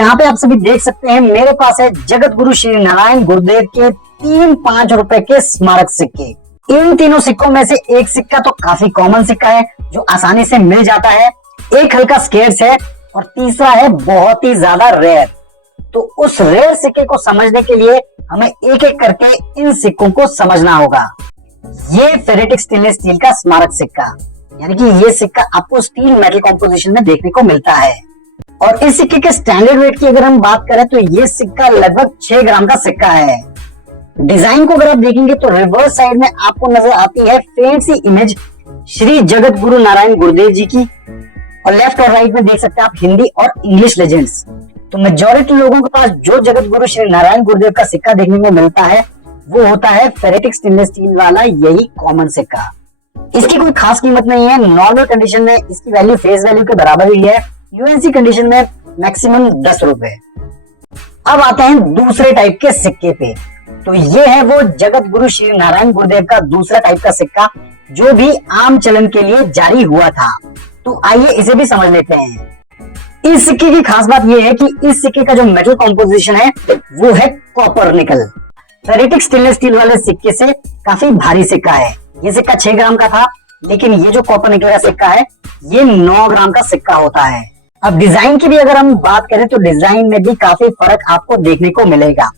यहाँ पे आप सभी देख सकते हैं मेरे पास है जगत गुरु श्री नारायण गुरुदेव के 3 5 रुपए के स्मारक सिक्के। इन तीनों सिक्कों में से एक सिक्का तो काफी कॉमन सिक्का है जो आसानी से मिल जाता है, एक हल्का स्केर्स है और तीसरा है बहुत ही ज्यादा रेयर। तो उस रेयर सिक्के को समझने के लिए हमें एक एक करके इन सिक्कों को समझना होगा। ये फेरेटिक स्टेनलेस स्टील का स्मारक सिक्का, यानी कि ये सिक्का आपको स्टील मेटल कॉम्पोजिशन में देखने को मिलता है। और इस सिक्के के स्टैंडर्ड वेट की अगर हम बात करें तो ये सिक्का लगभग 6 ग्राम का सिक्का है। डिजाइन को अगर आप देखेंगे तो रिवर्स साइड में आपको नजर आती है फेंट सी इमेज श्री जगत गुरु नारायण गुरुदेव जी की, और लेफ्ट और राइट में देख सकते हैं आप हिंदी और इंग्लिश लेजेंड्स। तो मेजॉरिटी लोगों के पास जो जगत गुरु श्री नारायण गुरुदेव का सिक्का देखने को मिलता है वो होता है फेरेटिक स्टेनलेस स्टील वाला यही कॉमन सिक्का। इसकी कोई खास कीमत नहीं है, नॉर्मल कंडीशन में इसकी वैल्यू फेस वैल्यू के बराबर ही है, यूएनसी कंडीशन में मैक्सिमम 10 रुपए। अब आते हैं दूसरे टाइप के सिक्के पे। तो ये है वो जगत गुरु श्री नारायण गुरुदेव का दूसरा टाइप का सिक्का जो भी आम चलन के लिए जारी हुआ था। तो आइए इसे भी समझ लेते हैं। इस सिक्के की खास बात यह है कि इस सिक्के का जो मेटल कॉम्पोजिशन है वो है copper nickel. Ferritic stainless steel वाले सिक्के से काफी भारी सिक्का है। ये सिक्का 6 ग्राम का था, लेकिन ये जो कॉपर निकल का सिक्का है ये 9 ग्राम का सिक्का होता है। अब डिजाइन की भी अगर हम बात करें तो डिजाइन में भी काफी फर्क आपको देखने को मिलेगा।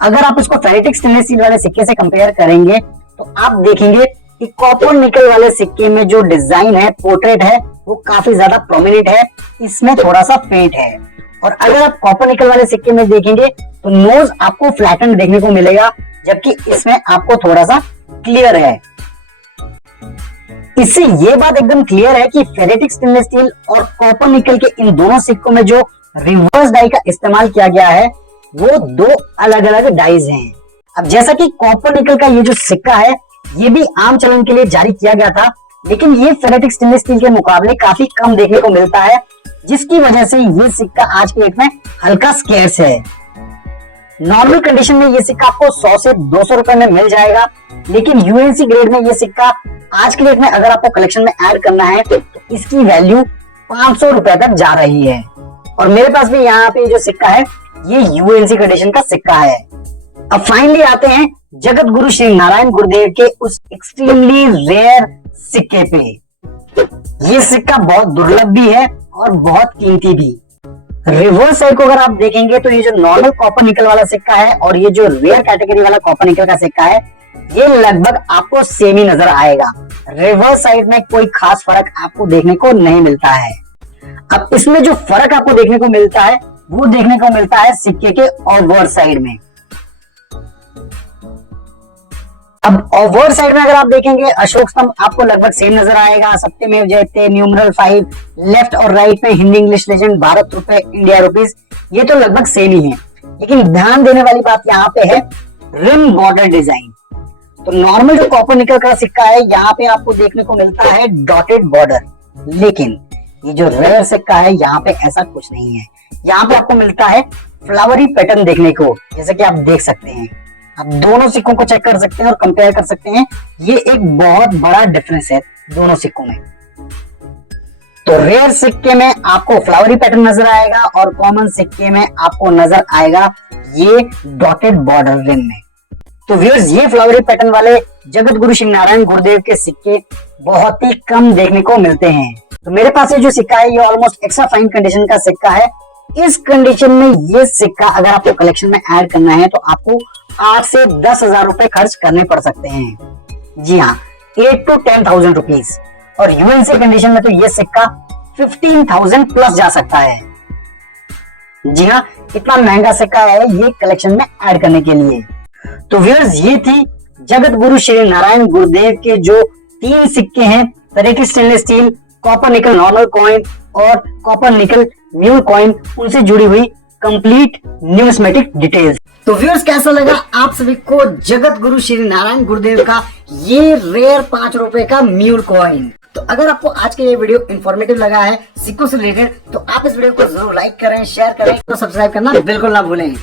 अगर आप इसको फेरेटिक स्टेनलेस स्टील वाले सिक्के से कंपेयर करेंगे तो आप देखेंगे कि कॉपर निकल वाले सिक्के में जो डिजाइन है, पोर्ट्रेट है, वो काफी ज्यादा प्रोमिनेंट है, इसमें थोड़ा सा फेंट है। और अगर आप कॉपर निकल वाले सिक्के में देखेंगे तो नोज आपको फ्लैटन देखने को मिलेगा, जबकि इसमें आपको थोड़ा सा क्लियर है। इससे ये बात एकदम क्लियर है कि फेरेटिक स्टेनलेस स्टील और कॉपर निकल के इन दोनों सिक्कों में जो रिवर्स डाई का इस्तेमाल किया गया है वो 2 अलग अलग डाइज हैं। अब जैसा कि कॉपर निकल का ये जो सिक्का है ये भी आम चलन के लिए जारी किया गया था, लेकिन ये फेरेटिक स्टेनलेस स्टील के मुकाबले काफी कम देखने को मिलता है, जिसकी वजह से ये सिक्का आज के डेट में हल्का स्केर्स है। नॉर्मल कंडीशन में ये सिक्का आपको 100 से 200 रुपए में मिल जाएगा, लेकिन यूएनसी ग्रेड में ये सिक्का आज के डेट में अगर आपको कलेक्शन में ऐड करना है तो इसकी वैल्यू 500 रुपए तक जा रही है। और मेरे पास भी यहाँ पे जो सिक्का है ये यूएनसी कंडीशन का सिक्का है। अब फाइनली आते हैं जगत गुरु श्री नारायण गुरुदेव के उस एक्सट्रीमली रेयर सिक्के पे। ये सिक्का बहुत दुर्लभ भी है और बहुत कीमती भी। रिवर्स साइड को अगर आप देखेंगे तो ये जो नॉर्मल कॉपर निकल वाला सिक्का है और ये जो रेयर कैटेगरी वाला कॉपर निकल का सिक्का है ये लगभग आपको सेम ही नजर आएगा। रिवर्स साइड में कोई खास फर्क आपको देखने को नहीं मिलता है। अब इसमें जो फर्क आपको देखने को मिलता है वो देखने को मिलता है सिक्के के ऑब्वर्ड साइड में। अब ऑब्वर्ड साइड में अगर आप देखेंगे अशोक स्तंभ आपको लगभग सेम नजर आएगा, सत्यमेव जयते, न्यूमरल 5, लेफ्ट और राइट में हिंदी इंग्लिश लेजेंड, भारत रुपए, इंडिया रुपीज, ये तो लगभग सेम ही है। लेकिन ध्यान देने वाली बात यहाँ पे है रिम बॉर्डर डिजाइन। तो नॉर्मल जो कॉपर निकल का सिक्का है यहाँ पे आपको देखने को मिलता है डॉटेड बॉर्डर, लेकिन ये जो रेयर सिक्का है यहाँ पे ऐसा कुछ नहीं है। यहाँ पे आपको मिलता है फ्लावरी पैटर्न देखने को, जैसे कि आप देख सकते हैं। आप दोनों सिक्कों को चेक कर सकते हैं और कंपेयर कर सकते हैं। ये एक बहुत बड़ा डिफरेंस है दोनों सिक्कों में। तो रेयर सिक्के में आपको फ्लावरी पैटर्न नजर आएगा और कॉमन सिक्के में आपको नजर आएगा ये डॉटेड बॉर्डर रिम में। तो व्यूअर्स, ये फ्लावरी पैटर्न वाले जगत गुरु श्री नारायण गुरुदेव के सिक्के बहुत ही कम देखने को मिलते हैं। तो मेरे पास ये जो सिक्का है ये ऑलमोस्ट एक्स्ट्रा फाइन कंडीशन का सिक्का है। इस कंडीशन में ये सिक्का अगर आपको कलेक्शन में ऐड करना है तो आपको 8 से 10,000 रुपए खर्च करने पड़ सकते हैं। जी हाँ, 8 to 10,000 रुपीज। और यूएनसी कंडीशन में तो ये सिक्का 15,000 प्लस जा सकता है। जी हाँ, इतना महंगा सिक्का है ये कलेक्शन में ऐड करने के लिए। तो व्यूअर्स, ये थी जगत गुरु श्री नारायण गुरुदेव के जो 3 सिक्के हैं, ferritic stainless steel, copper nickel normal coin और कॉपर निकल म्यूल कॉइन, उनसे जुड़ी हुई कंप्लीट न्यूमिस्मेटिक डिटेल्स। तो व्यूअर्स, कैसा लगा आप सभी को जगत गुरु श्री नारायण गुरुदेव का ये रेयर 5 रुपए का म्यूल कॉइन? तो अगर आपको आज का ये वीडियो इंफॉर्मेटिव लगा है सिक्कों से रिलेटेड तो आप इस वीडियो को जरूर लाइक करें, शेयर करें और सब्सक्राइब करना बिल्कुल ना भूलें।